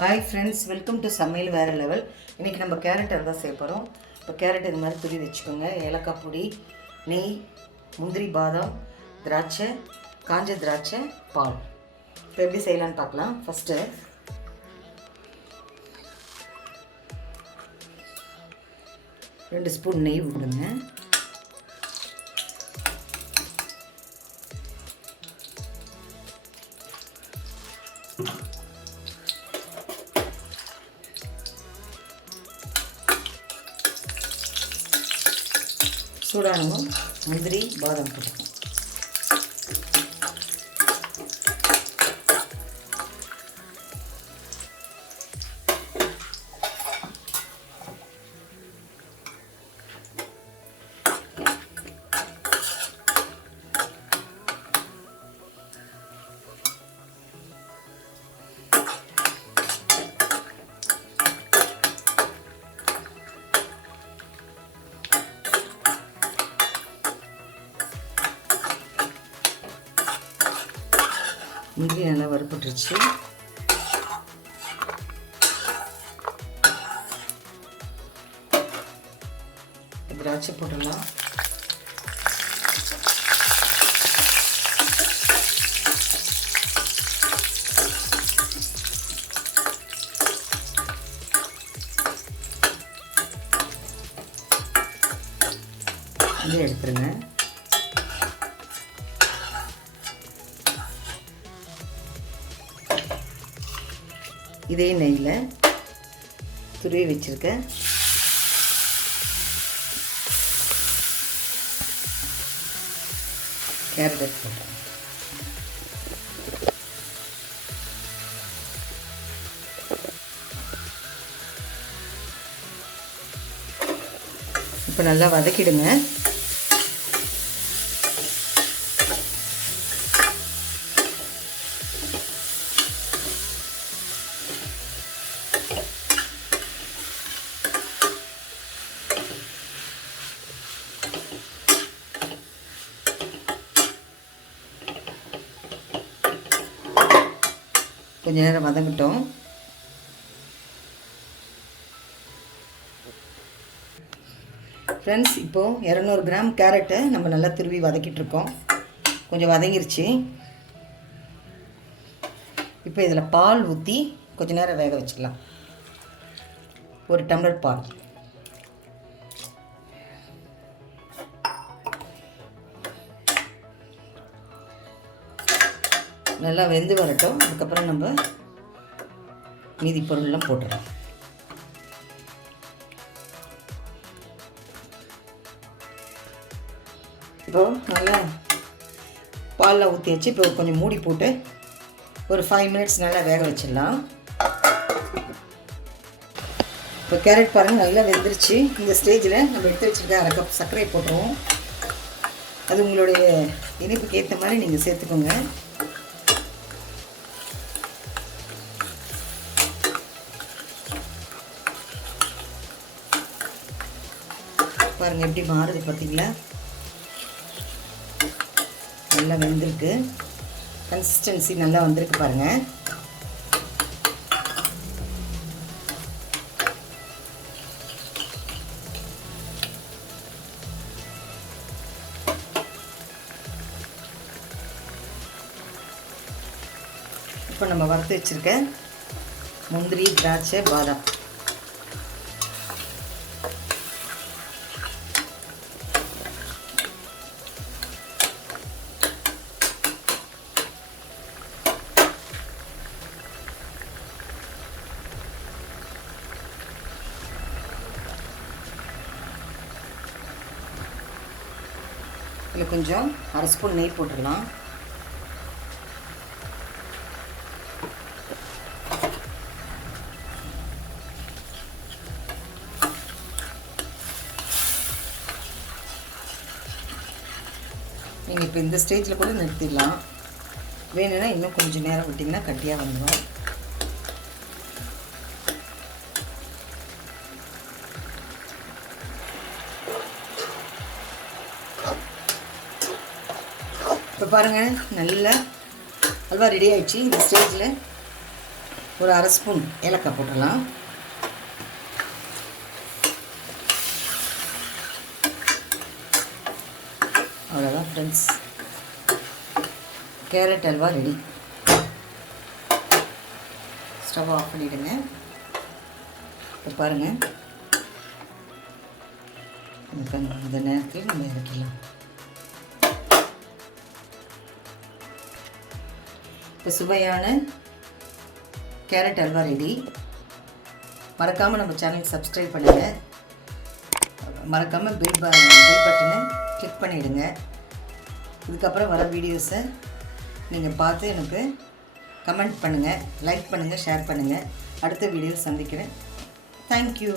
Hi friends, welcome to Samayal Vera Level. இன்னைக்கு நம்ம carrot halwa செய்ய போறோம். இப்போ கேரட் இது மாதிரி துருவி வெச்சுக்கோங்க. ஏலக்காய் பொடி, நெய், முந்திரி, பாதாம், திராட்சை, காஞ்ச திராட்சை, பால். இப்போ எப்படி செய்யலாம்னு பார்க்கலாம். ஃபர்ஸ்ட் 2 ஸ்பூன் நெய் விடுங்க. சூடானதும் முந்திரி பாதாம் போட்டுக்கணும். முந்திரி நல்லா வறுபட்டுருச்சு. திராட்சை போட்டுடலாம். இதை எடுத்துருங்க. இதே நெய்யில் துருவி வச்சுருக்கேன் கேரட் போட்டேன். இப்போ நல்லா வதக்கிடுங்க. கொஞ்ச நேரம் வதங்கட்டும். ஃப்ரெண்ட்ஸ், இப்போது 200 கிராம் கேரட்டை நம்ம நல்லா துருவி வதக்கிட்டுருக்கோம். கொஞ்சம் வதங்கிருச்சு. இப்போ இதில் பால் ஊற்றி கொஞ்ச நேரம் வேக வச்சுக்கலாம். 1 டம்ளர் பால். நல்லா வெந்து வரட்டும். அதுக்கப்புறம் நம்ம மீதி பொருள்லாம் போட்டுடலாம். இப்போது நல்லா பாலில் ஊற்றி வச்சு இப்போ கொஞ்சம் மூடி போட்டு ஒரு 5 மினிட்ஸ் நல்லா வேக வச்சிடலாம். இப்போ கேரட் பாருங்கள் நல்லா வெந்துருச்சு. இந்த ஸ்டேஜில் நம்ம எடுத்து வச்சுருக்க 1/2 கப் சர்க்கரை போட்டுருவோம். அது உங்களுடைய இனிப்புக்கு ஏற்ற மாதிரி நீங்கள் சேர்த்துக்கோங்க. பாருங்கள் எப்படி மாறுது பார்த்தீங்களா? நல்லா வெந்திருக்கு. கன்சிஸ்டன்சி நல்லா வந்திருக்கு பாருங்கள். இப்போ நம்ம வறுத்து வச்சுருக்க முந்திரி, திராட்சை, பாதாம் இதில் கொஞ்சம் 1/2 ஸ்பூன் நெய் போட்டுடலாம். நீங்கள் இப்போ இந்த ஸ்டேஜில் கூட நிறுத்திடலாம். வேணும்னா இன்னும் கொஞ்சம் நேரம் விட்டிங்கன்னா கட்டியாக வந்துடும். இப்போ பாருங்கள், நல்லா அல்வா ரெடி ஆகிடுச்சு. இந்த ஸ்டேஜில் ஒரு அரை ஸ்பூன் ஏலக்காய் போட்டுடலாம். அவ்வளோதான் friends, carrot halwa ready. Stove off பண்ணிவிடுங்க. இப்போ பாருங்கள், இந்த நேரத்தில் நம்ம இறக்கலாம். இப்போ சுவையான கேரட் அல்வா ரெடி. மறக்காமல் நம்ம சேனலுக்கு சப்ஸ்கிரைப் பண்ணுங்கள். மறக்காமல் பெல் பட்டனை கிளிக் பண்ணிவிடுங்க. இதுக்கப்புறம் வர வீடியோஸை நீங்கள் பார்த்து எனக்கு கமெண்ட் பண்ணுங்கள், லைக் பண்ணுங்கள், ஷேர் பண்ணுங்கள். அடுத்த வீடியோவில் சந்திக்கிறேன். தேங்க்யூ.